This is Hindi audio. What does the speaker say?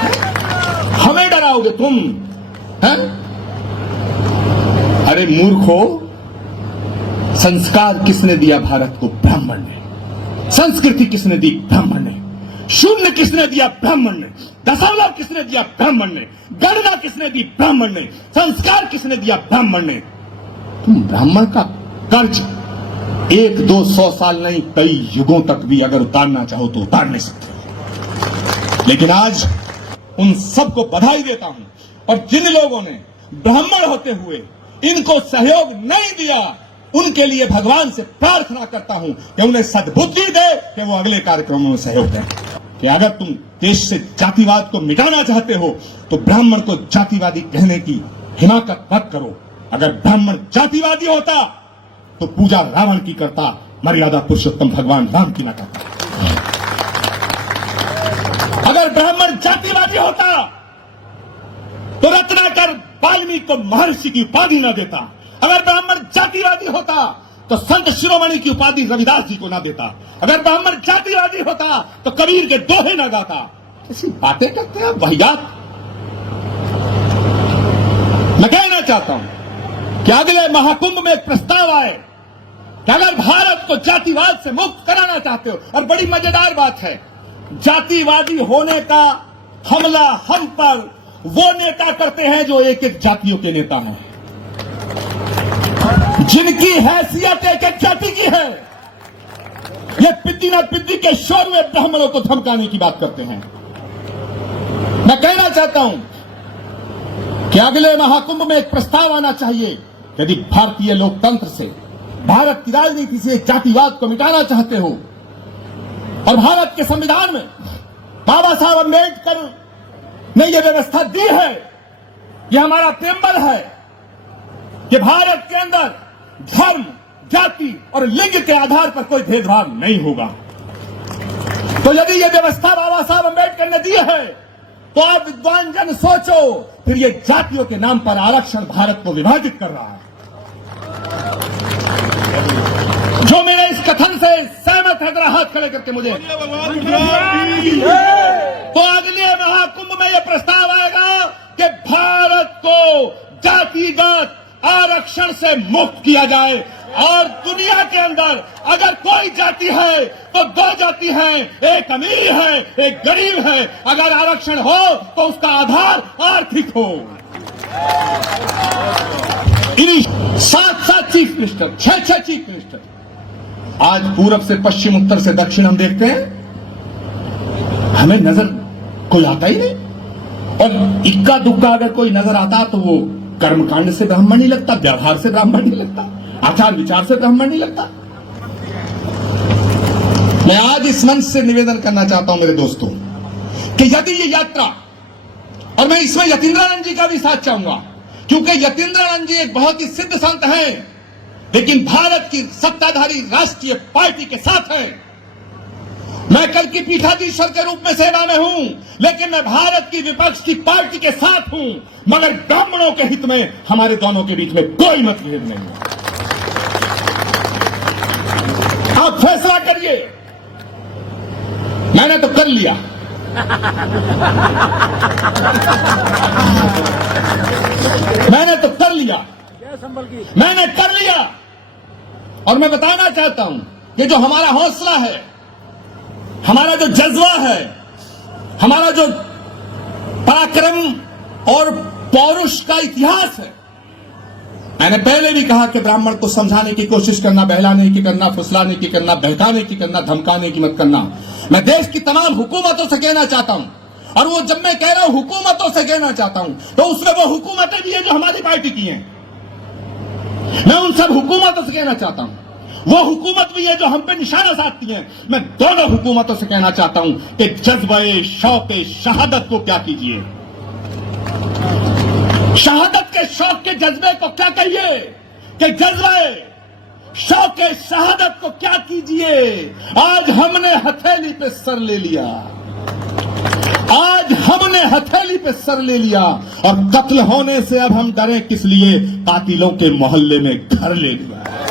हमें डराओगे तुम हैं? अरे मूर्खो, संस्कार किसने दिया भारत को? ब्राह्मण ने। संस्कृति किसने दी? ब्राह्मण ने। शून्य किसने दिया? ब्राह्मण ने। दशमलव किसने दिया? ब्राह्मण ने। गणना किसने दी? ब्राह्मण ने। संस्कार किसने दिया? ब्राह्मण ने। तुम ब्राह्मण का कर्ज 1, 2, 100 साल नहीं, कई युगों तक भी अगर उतारना चाहो तो उतार नहीं सकते। लेकिन आज उन सबको बधाई देता हूं, और जिन लोगों ने ब्राह्मण होते हुए इनको सहयोग नहीं दिया, उनके लिए भगवान से प्रार्थना करता हूं कि उन्हें सद्बुद्धि दे कि वो अगले कार्यक्रमों में सहयोग दें। कि अगर तुम देश से जातिवाद को मिटाना चाहते हो तो ब्राह्मण को जातिवादी कहने की हिमाकत मत करो। अगर ब्राह्मण जातिवादी होता तो पूजा रावण की करता, मर्यादा पुरुषोत्तम भगवान राम की न करता। अगर ब्राह्मण जातिवादी होता तो रत्नाकर वाल्मीकि को महर्षि की उपाधि न देता। अगर ब्राह्मण जातिवादी होता तो संत शिरोमणि की उपाधि रविदास जी को ना देता। अगर ब्राह्मण जातिवादी होता तो कबीर के दोहे ना गाता। कैसी बातें करते हैं वाहियात। मैं कहना चाहता हूं कि अगले महाकुंभ में एक प्रस्ताव आए कि अगर भारत को जातिवाद से मुक्त कराना चाहते हो, और बड़ी मजेदार बात है, जातिवादी होने का हमला हम पर वो नेता करते हैं जो एक एक जातियों के नेता हैं, जिनकी हैसियत एक एक जाति की है। ये पिद्दी ना पिद्दी के शोर में ब्राह्मणों को धमकाने की बात करते हैं। मैं कहना चाहता हूं कि अगले महाकुंभ में एक प्रस्ताव आना चाहिए। यदि भारतीय लोकतंत्र से, भारत की राजनीति से जातिवाद को मिटाना चाहते हो, और भारत के संविधान में बाबा साहब अम्बेडकर ने यह व्यवस्था दी है, यह हमारा प्रेम्बल है कि भारत के अंदर धर्म, जाति और लिंग के आधार पर कोई भेदभाव नहीं होगा। तो यदि यह व्यवस्था बाबा साहब अम्बेडकर ने दी है तो आप विद्वान जन सोचो, फिर ये जातियों के नाम पर आरक्षण भारत को विभाजित कर रहा है। जो मेरे इस कथन से सहमत है, जरा हाथ खड़े करके मुझे। तो अगले महाकुंभ में यह प्रस्ताव आएगा कि भारत को जातिगत आरक्षण से मुक्त किया जाए, और दुनिया के अंदर अगर कोई जाति है तो 2 जाति है, एक अमीर है, एक गरीब है। अगर आरक्षण हो तो उसका आधार आर्थिक हो। 7 चीफ मिनिस्टर, 6 चीफ मिनिस्टर, आज पूरब से पश्चिम, उत्तर से दक्षिण हम देखते हैं, हमें नजर कोई आता ही नहीं। और इक्का दुक्का अगर कोई नजर आता तो वो कर्मकांड से ब्राह्मण नहीं लगता, व्यवहार से ब्राह्मण नहीं लगता, आचार विचार से ब्राह्मण नहीं लगता। मैं आज इस मंच से निवेदन करना चाहता हूं मेरे दोस्तों कि यदि ये यात्रा, और मैं इसमें यतीन्द्रानंद जी का भी साथ चाहूंगा, क्योंकि यतीन्द्रानंद जी एक बहुत ही सिद्ध संत हैं, लेकिन भारत की सत्ताधारी राष्ट्रीय पार्टी के साथ हैं। मैं कल की पीठाधीश्वर के रूप में सेवा में हूं, लेकिन मैं भारत की विपक्ष की पार्टी के साथ हूं, मगर ब्राह्मणों के हित में हमारे दोनों के बीच में कोई मतभेद नहीं है। आप फैसला करिए। मैंने तो कर लिया। मैंने तो कर लिया। मैंने कर लिया। और मैं बताना चाहता हूं कि जो हमारा हौसला है, हमारा जो जज्बा है, हमारा जो पराक्रम और पौरुष का इतिहास है, मैंने पहले भी कहा कि ब्राह्मण को समझाने की कोशिश करना, बहलाने की करना, फुसलाने की करना, बहकाने की करना, धमकाने की मत करना। मैं देश की तमाम हुकूमतों से कहना चाहता हूं, और वो जब मैं कह रहा हूं हुकूमतों से कहना चाहता हूं, तो उसमें वो हुकूमतें भी हैं जो हमारी पार्टी की हैं। मैं उन सब हुकूमतों से कहना चाहता हूं, वो हुकूमत भी है जो हम पे निशाना साधती है। मैं दोनों हुकूमतों से कहना चाहता हूं कि जज्बे शौक शहादत को क्या कीजिए, शहादत के शौक के जज्बे को क्या कहिए, कि जज्बे शौक शहादत को क्या कीजिए। आज हमने हथेली पे सर ले लिया, आज हमने हथेली पे सर ले लिया, और कत्ल होने से अब हम डरे किस लिए? कातिलों के मोहल्ले में घर ले लिया।